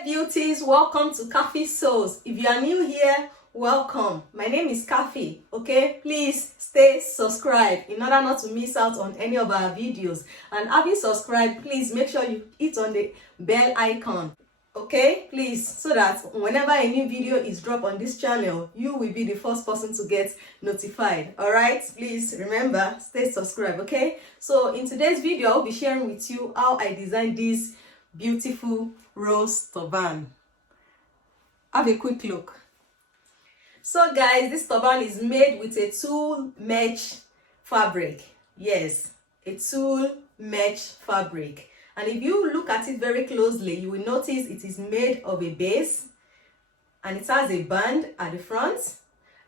Hey beauties, welcome to Caphy Sews. If you are new here, welcome. My name is Caphy. Okay, please stay subscribed in order not to miss out on any of our videos. And having subscribed, please make sure you hit on the bell icon. Okay, please, so that whenever a new video is dropped on this channel, you will be the first person to get notified. All right, please remember, stay subscribed. Okay, so in today's video, I'll be sharing with you how I designed this beautiful rose turban. Have a quick look. So guys, this turban is made with a tulle mesh fabric. Yes, a tulle mesh fabric. And if you look at it very closely, you will notice it is made of a base, and it has a band at the front,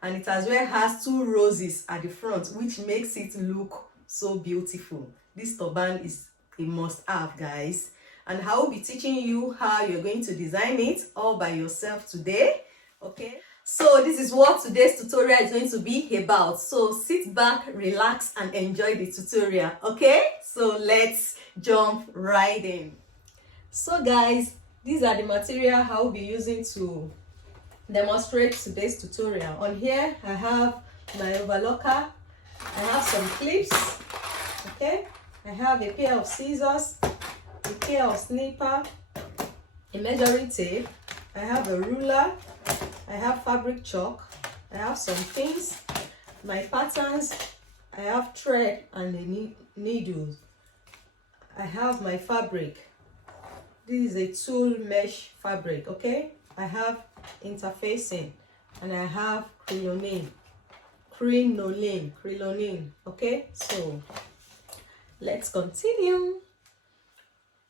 and it as well has two roses at the front, which makes it look so beautiful. This turban is a must-have, guys. And I will be teaching you how you're going to design it all by yourself today. Okay, so this is what today's tutorial is going to be about. So sit back, relax, and enjoy the tutorial. Okay, so let's jump right in. So guys, these are the material I will be using to demonstrate today's tutorial. On here I have my overlocker, I have some clips, okay, I have a pair of scissors, a pair of snipper, a measuring tape, I have a ruler, I have fabric chalk, I have some pins, my patterns, I have thread and a needle, I have my fabric. This is a tulle mesh fabric, okay? I have interfacing, and I have crinoline, okay? So let's continue.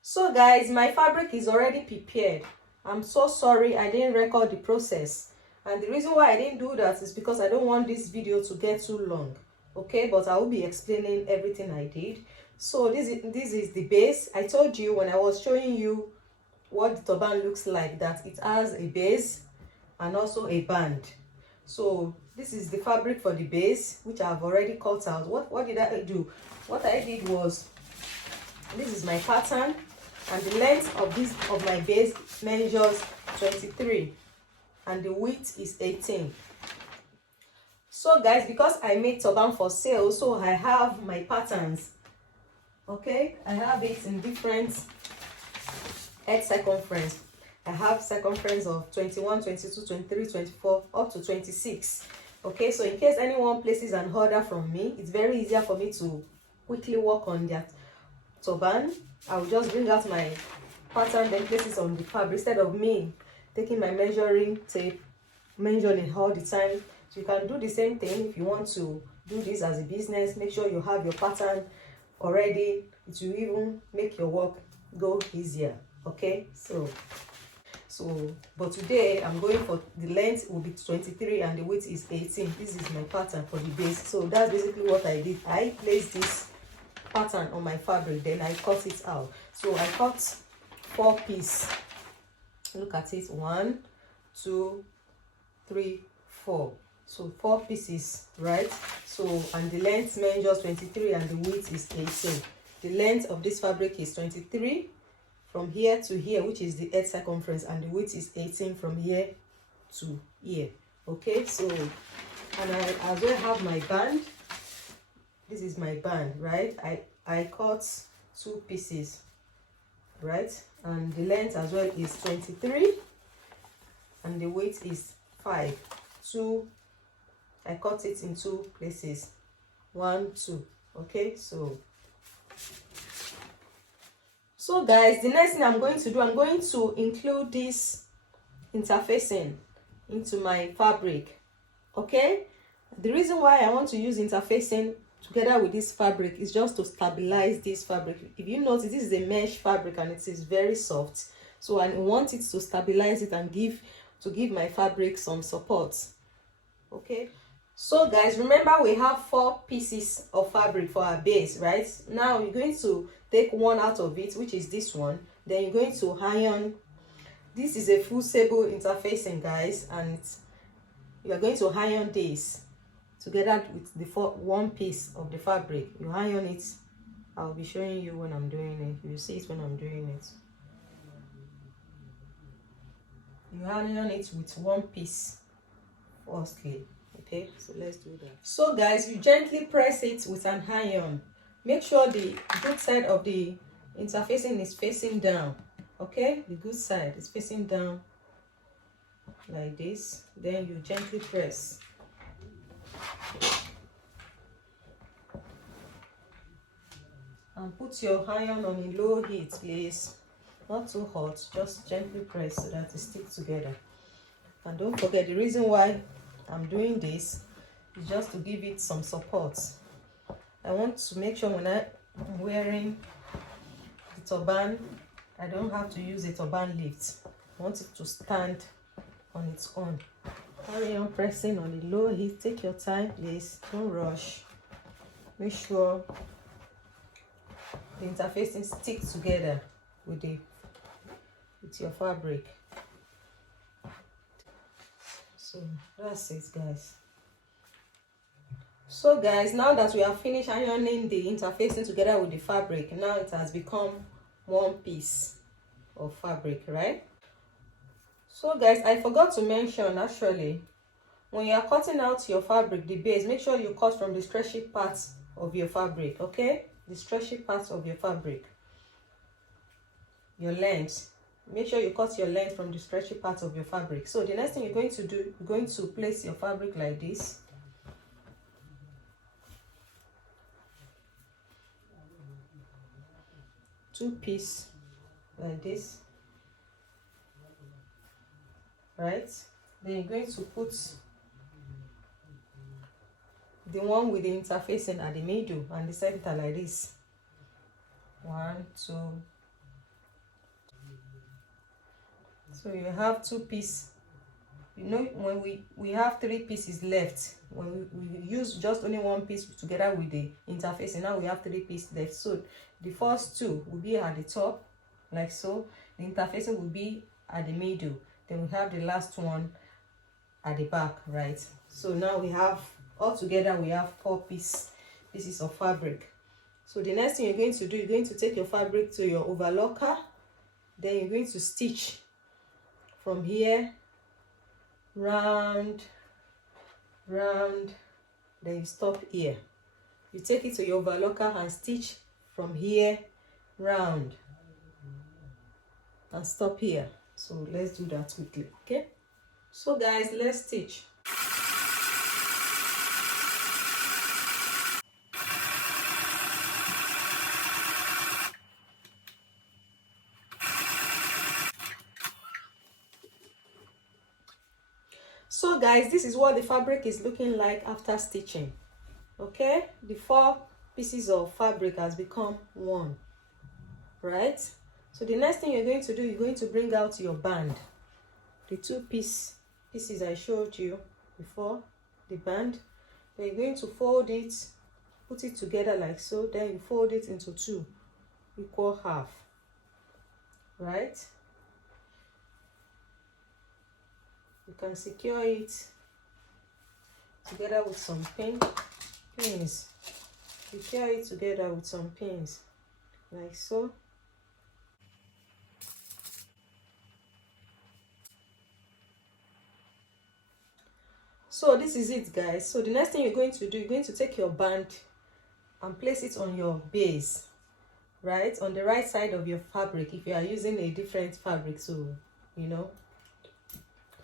So guys, my fabric is already prepared. I'm so sorry I didn't record the process, and the reason why I didn't do that is because I don't want this video to get too long, okay? But I will be explaining everything I did. So this is the base. I told you when I was showing you what the turban looks like that it has a base and also a band. So this is the fabric for the base, which I've already cut out. What did I do? What I did was, this is my pattern, and the length of my base measures 23 and the width is 18. So guys, because I make turban for sale, so I have my patterns, okay? I have it in different head circumference. I have circumference of 21, 22, 23, 24 up to 26. Okay, so in case anyone places an order from me, it's very easier for me to quickly work on that turban. I will just bring out my pattern, then place it on the fabric instead of me taking my measuring tape, measuring all the time. So you can do the same thing if you want to do this as a business. Make sure you have your pattern already. It will even make your work go easier. Okay, so but today I'm going for the length will be 23 and the width is 18. This is my pattern for the base. So that's basically what I did. I placed this pattern on my fabric, then I cut it out. So I cut 4 pieces. Look at it, 1, 2, 3, 4. So 4 pieces, right? So, and the length measures 23 and the width is 18. The length of this fabric is 23 from here to here, which is the head circumference, and the width is 18 from here to here. Okay, so, and I as well have my band. This is my band, right? I cut 2 pieces, right? And the length as well is 23 and the width is 5. I cut it in 2 places, 1, 2. Okay, so guys, the next thing I'm going to do, I'm going to include this interfacing into my fabric. Okay, the reason why I want to use interfacing together with this fabric is just to stabilize this fabric. If you notice, this is a mesh fabric and it is very soft, so I want it to stabilize it and give my fabric some support. Okay, so guys, remember we have 4 pieces of fabric for our base, right? Now you're going to take one out of it, which is this one. Then you're going to iron. This is a fusible interfacing, guys, and you are going to iron this together with the 1 piece of the fabric. You iron it. I'll be showing you when I'm doing it. You see it when I'm doing it. you iron it with one piece firstly. Okay, so let's do that. So guys, you gently press it with an iron. Make sure the good side of the interfacing is facing down. Okay, the good side is facing down like this. Then you gently press. And put your iron on a low heat, please. Not too hot, just gently press so that it sticks together. And don't forget, the reason why I'm doing this is just to give it some support. I want to make sure when I'm wearing the turban, I don't have to use a turban lift. I want it to stand on its own. Carry on pressing on the low heat. Take your time, please. Don't rush. Make sure the interfacing sticks together with your fabric. So that's it, guys. So guys, now that we have finished ironing the interfacing together with the fabric, now it has become one piece of fabric, right? So guys, I forgot to mention, actually, when you are cutting out your fabric, the base, make sure you cut from the stretchy parts of your fabric. Okay, the stretchy parts of your fabric, your length. Make sure you cut your length from the stretchy parts of your fabric. So the next thing you're going to do, you're going to place your fabric like this. Two pieces like this, right? Then you're going to put the one with the interfacing at the middle and the center like this. 1, 2. So you have 2 pieces. You know, when we have 3 pieces left, when we use just only 1 piece together with the interfacing, now we have 3 pieces left. So the first 2 will be at the top, like so. The interfacing will be at the middle. Then we have the last one at the back, right? So now we have, all together we have 4 pieces of fabric. So the next thing you're going to do, you're going to take your fabric to your overlocker. Then you're going to stitch from here, round, then you stop here. You take it to your overlocker and stitch from here, round, and stop here. So let's do that quickly. Okay, so guys, let's stitch. So guys, this is what the fabric is looking like after stitching. Okay, the 4 pieces of fabric has become 1, right? So the next thing you're going to do, you're going to bring out your band, the 2 pieces I showed you before, the band. Then you're going to fold it, put it together like so. Then you fold it into 2 equal half, right? You can secure it together with some pins. Secure it together with some pins, like so. So this is it, guys. So the next thing you're going to do, you're going to take your band and place it on your base, right, on the right side of your fabric if you are using a different fabric. So you know,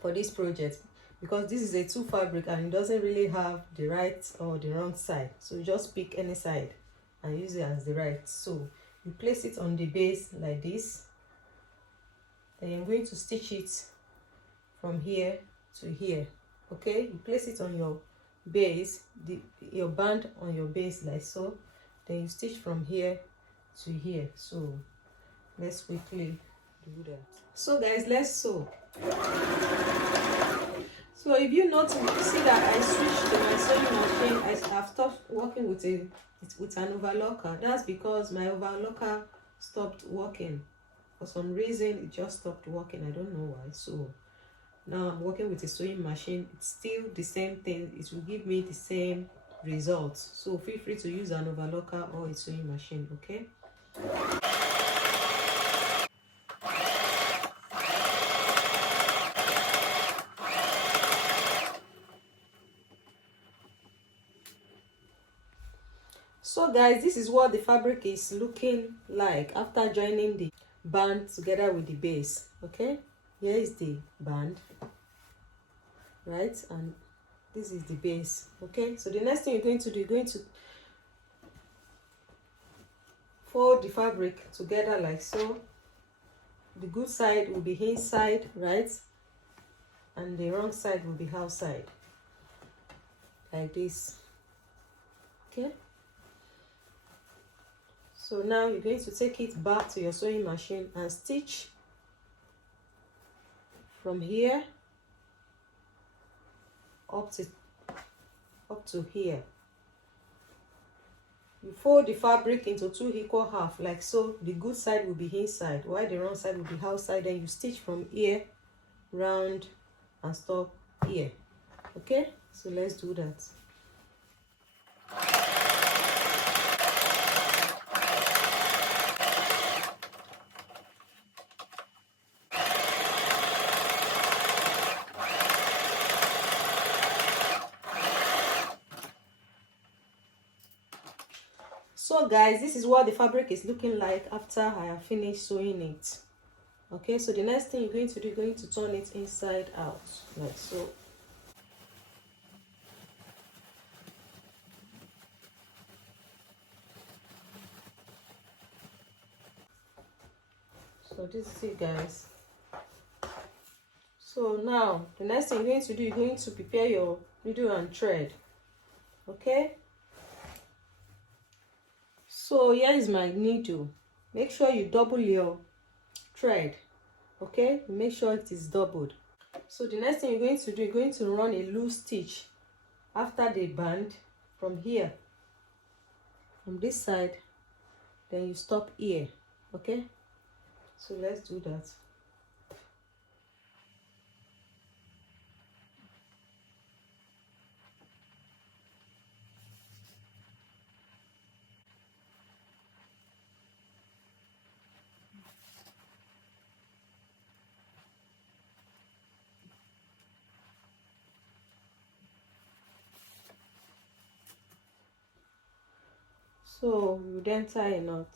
for this project, because this is a 2 fabric and it doesn't really have the right or the wrong side, so you just pick any side and use it as the right. So you place it on the base like this. Then you're going to stitch it from here to here. Okay, you place it on your base, your band on your base like so. Then you stitch from here to here. So let's quickly do that. So guys, let's sew. So if you notice, you see that I switched to my sewing machine. I have stopped working with an overlocker. That's because my overlocker stopped working. For some reason, it just stopped working. I don't know why. So now I'm working with a sewing machine. It's still the same thing. It will give me the same results. So feel free to use an overlocker or a sewing machine, okay? So guys, this is what the fabric is looking like after joining the band together with the base. Okay, here is the band, right, and this is the base. Okay, so the next thing you're going to do, you're going to fold the fabric together like so. The good side will be inside, right, and the wrong side will be outside, like this. Okay, so now you're going to take it back to your sewing machine and stitch from here up to here. You fold the fabric into 2 equal half like so. The good side will be inside while the wrong side will be outside. Then you stitch from here round and stop here. Okay, so let's do that. So guys, this is what the fabric is looking like after I have finished sewing it. Okay, so the next thing you're going to do, you're going to turn it inside out like so. So this is it, guys. So now the next thing you're going to do, you're going to prepare your needle and thread. Okay, so here is my needle. Make sure you double your thread. Okay, make sure it is doubled. So the next thing you're going to do, you're going to run a loose stitch after the band from here, from this side, then you stop here. Okay, so let's do that. So you then tie a knot.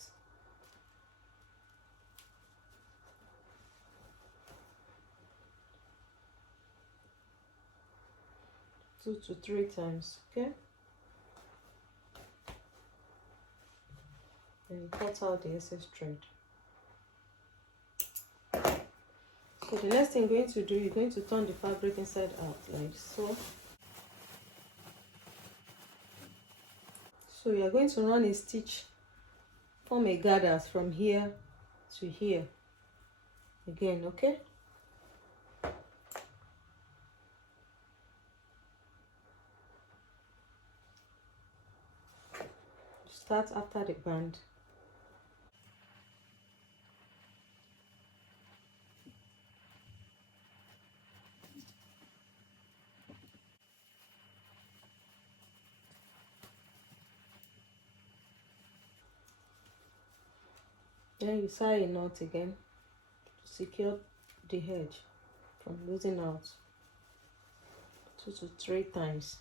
Two to 3 times, okay? And cut out the excess thread. So the next thing you're going to do, you're going to turn the fabric inside out like so. So you are going to run a stitch, form a gather from here to here again, okay? Start after the band. Then you tie a knot again to secure the edge from losing out 2 to 3 times.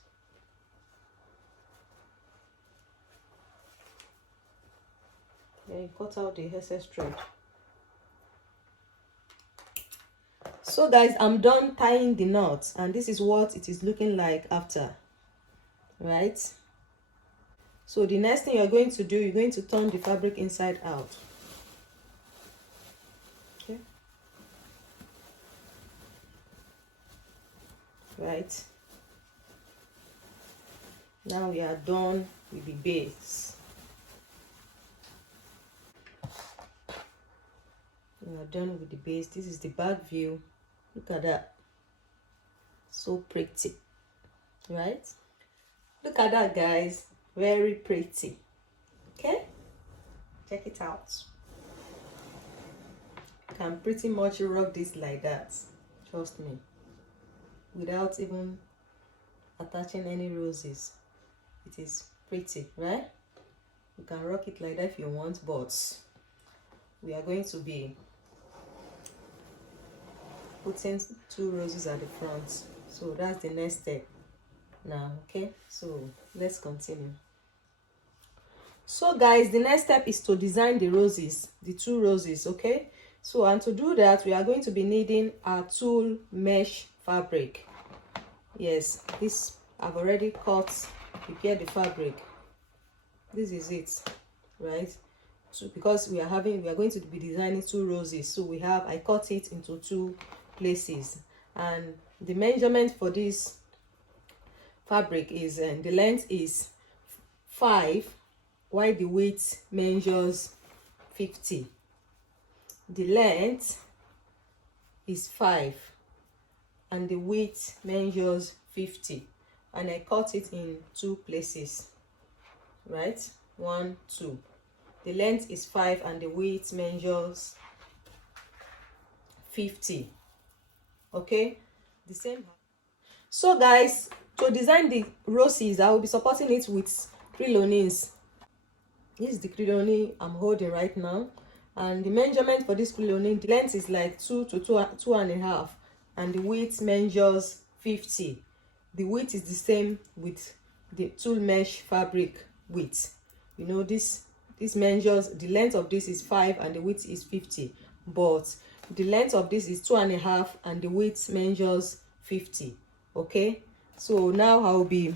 Then you cut out the excess thread. So guys, I'm done tying the knots, and this is what it is looking like after, right? So the next thing you're going to do, you're going to turn the fabric inside out. Okay, right, now we are done with the base. We are done with the base. This is the back view. Look at that, so pretty, right? Look at that, guys, very pretty. Okay, check it out. You can pretty much rock this like that, trust me, without even attaching any roses. It is pretty, right? You can rock it like that if you want, but we are going to be putting 2 roses at the front, so that's the next step now. Okay, so let's continue. So guys, the next step is to design the roses, the two roses. Okay, so and to do that, we are going to be needing our tulle mesh fabric. Yes, this I've already prepared the fabric. This is it, right? So because we are going to be designing two roses, so I cut it into two places, and the measurement for this fabric is the length is 5, while the width measures 50. The length is 5 and the width measures 50, and I cut it in two places, right? 1, 2. The length is 5 and the width measures 50. Okay, the same. So guys, to design the roses, I will be supporting it with crinolines. This is the crinoline I'm holding right now, and the measurement for this crinoline, the length is like 2 to 2.5, and the width measures 50. The width is the same with the tulle mesh fabric width. You know, this measures, the length of this is 5 and the width is 50, but the length of this is 2.5 and the width measures 50. Okay, so now I'll be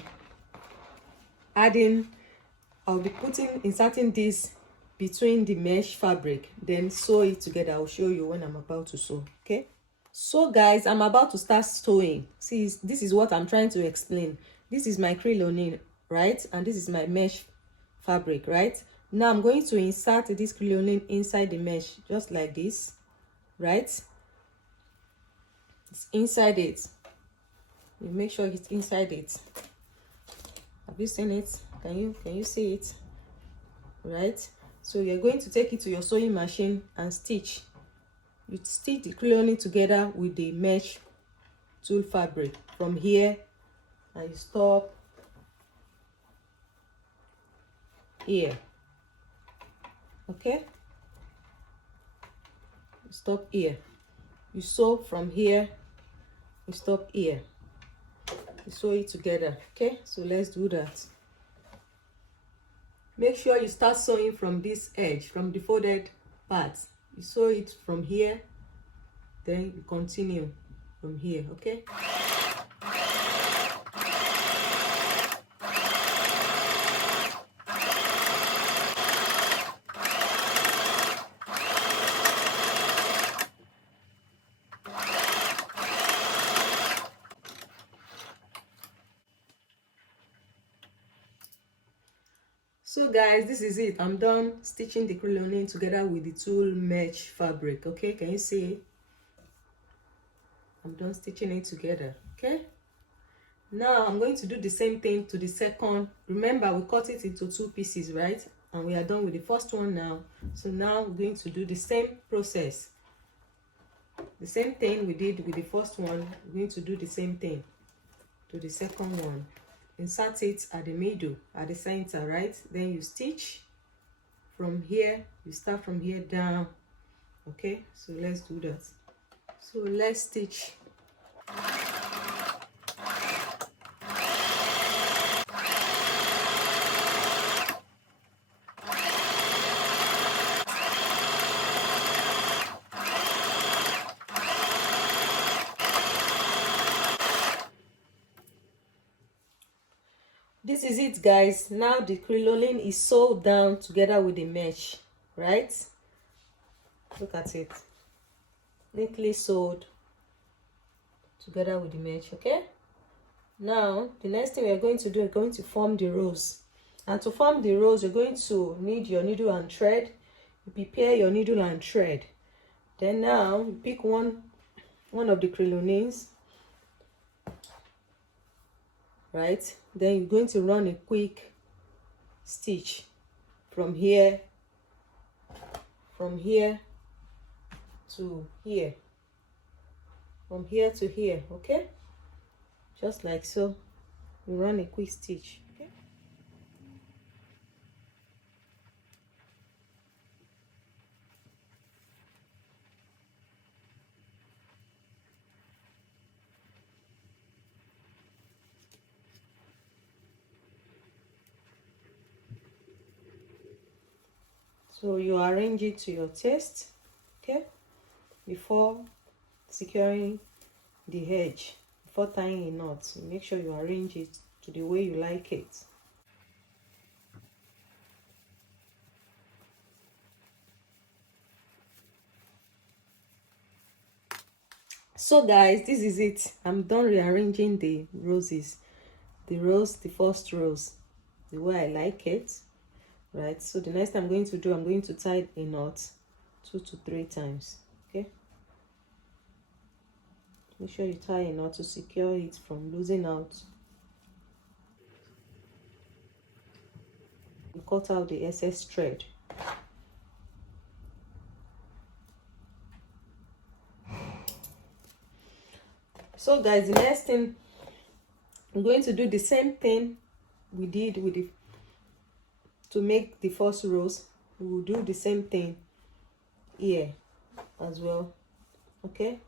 inserting this between the mesh fabric, then sew it together. I'll show you when I'm about to sew. Okay, so guys, I'm about to start sewing. See, this is what I'm trying to explain. This is my crinoline, right? And this is my mesh fabric, right? Now I'm going to insert this crinoline inside the mesh, just like this, right? It's inside it. You make sure it's inside it. Have you seen it? Can you see it? Right? So you're going to take it to your sewing machine and stitch. You stitch the crinoline together with the mesh tulle fabric from here, and you stop here. Okay, you stop here. You sew from here, you stop here. You sew it together. Okay, so let's do that. Make sure you start sewing from this edge, from the folded part. You sew it from here, then you continue from here. Okay, so guys, this is it. I'm done stitching the crinoline together with the tulle mesh fabric. Okay, can you see it? I'm done stitching it together. Okay, now I'm going to do the same thing to the second. Remember, we cut it into two pieces, right? And we are done with the first one now. So now we're going to do the same process. The same thing we did with the first one, we're going to do the same thing to the second one. Insert it at the middle, at the center, right? Then you stitch from here. You start from here down. Okay, so let's do that. So let's stitch. This is it, guys. Now the crinoline is sewed down together with the mesh, right? Look at it. Neatly sewed together with the mesh. Okay, now the next thing we're going to do is going to form the rose. And to form the rose, you're going to need your needle and thread. You prepare your needle and thread. Then now you pick one of the crinolines, right? Then you're going to run a quick stitch from here to here, from here to here. Okay, just like so. You run a quick stitch. Okay, So you arrange it to your taste, okay, before securing the edge. Before tying a knot, you make sure you arrange it to the way you like it. So guys, this is it. I'm done rearranging the roses. The first rose, the way I like it, right? So the next I'm going to do, I'm going to tie a knot 2 to 3 times, okay? Make sure you tie a knot to secure it from losing out. You cut out the excess thread. So guys, the next thing, I'm going to do the same thing we did with the to make the first rose. We will do the same thing here as well, okay?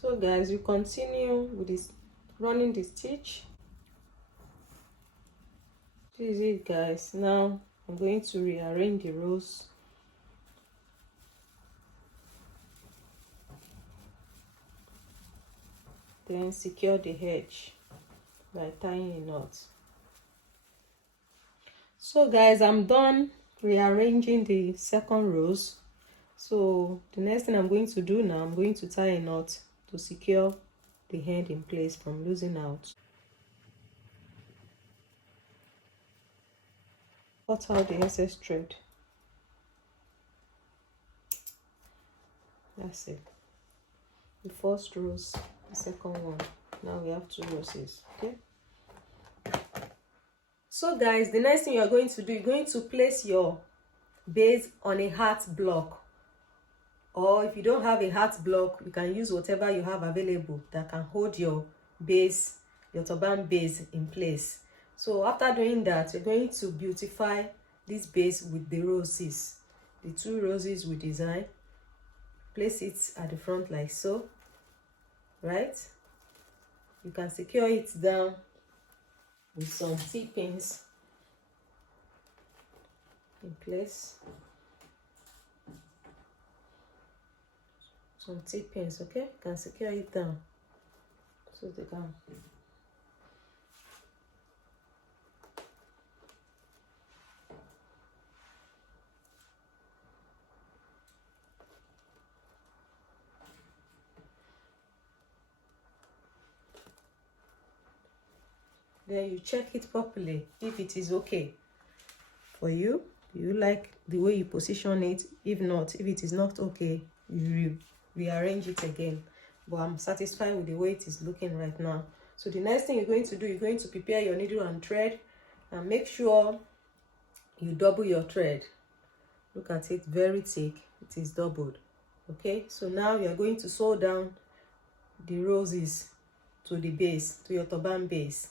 So guys, you continue with this, running the stitch. This is it guys. Now I'm going to rearrange the rows. Then secure the edge by tying a knot. So guys, I'm done rearranging the second rows. So the next thing I'm going to do now, I'm going to tie a knot to secure the end in place from losing out. Cut out the excess thread. That's it. The first rose, the second one. Now we have 2 roses, okay? So guys, the next thing you're going to do, you're going to place your base on a heart block. Or if you don't have a heart block, you can use whatever you have available that can hold your base, your turban base in place. So after doing that, you're going to beautify this base with the roses. The 2 roses we design. Place it at the front like so, right? You can secure it down with some T-pins in place. Some T-pins, okay? You can secure it down so they can. Then you check it properly if it is okay for you. You like the way you position it. If not, if it is not okay, you rearrange it again. But I'm satisfied with the way it is looking right now. So the next thing you're going to do, you're going to prepare your needle and thread, and make sure you double your thread. Look at it, very thick. It is doubled. Okay, so now you're going to sew down the roses to the base, to your turban base.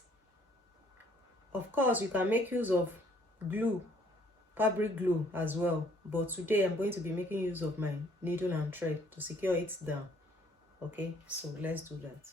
Of course, you can make use of glue, fabric glue as well, but today I'm going to be making use of my needle and thread to secure it down. Okay, so let's do that.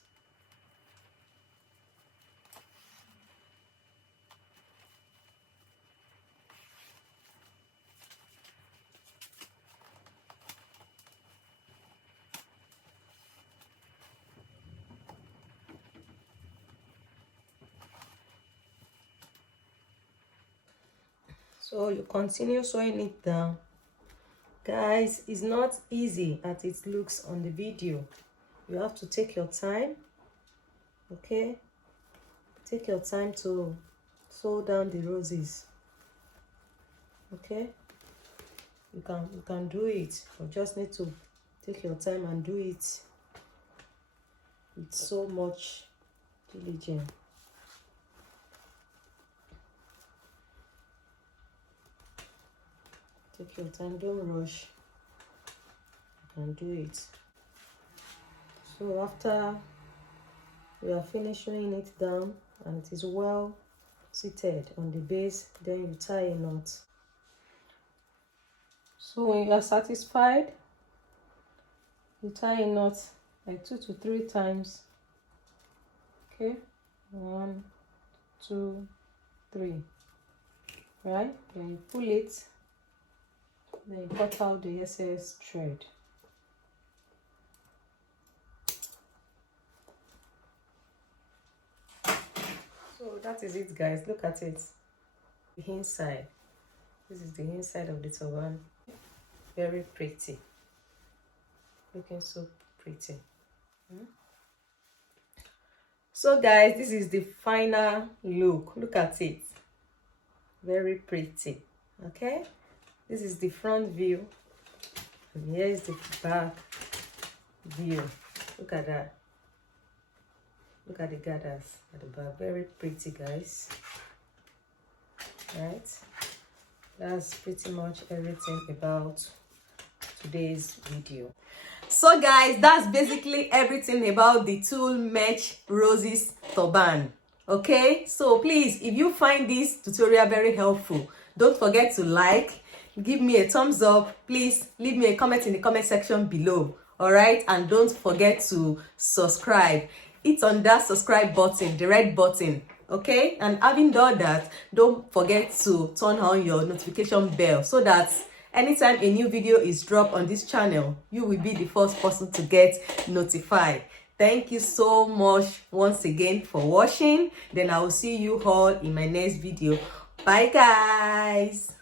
So you continue sewing it down. Guys, it's not easy as it looks on the video. You have to take your time, okay? Take your time to sew down the roses, okay? You can do it. You just need to take your time and do it with so much diligence. Take your time, don't rush. You can do it. So after we are finishing it down and it is well seated on the base, then you tie a knot. So when you are satisfied, you tie a knot like 2 to 3 times. Okay, 1, 2, 3. Right, then you pull it, then you cut out the excess thread. So that is it, guys. Look at it. The inside. This is the inside of the turban. Very pretty. Looking so pretty. So guys, this is the final look. Look at it. Very pretty. Okay, this is the front view and here is the back view. Look at that. Look at the gathers at the back. Very pretty, guys. Right, that's pretty much everything about today's video. So guys, that's basically everything about the tulle mesh roses turban. Okay, so please, if you find this tutorial very helpful, don't forget to like, give me a thumbs up, please leave me a comment in the comment section below. All right, and don't forget to subscribe. Hit on that subscribe button, the red button. Okay, and having done that, don't forget to turn on your notification bell so that anytime a new video is dropped on this channel, you will be the first person to get notified. Thank you so much once again for watching. Then I will see you all in my next video. Bye guys.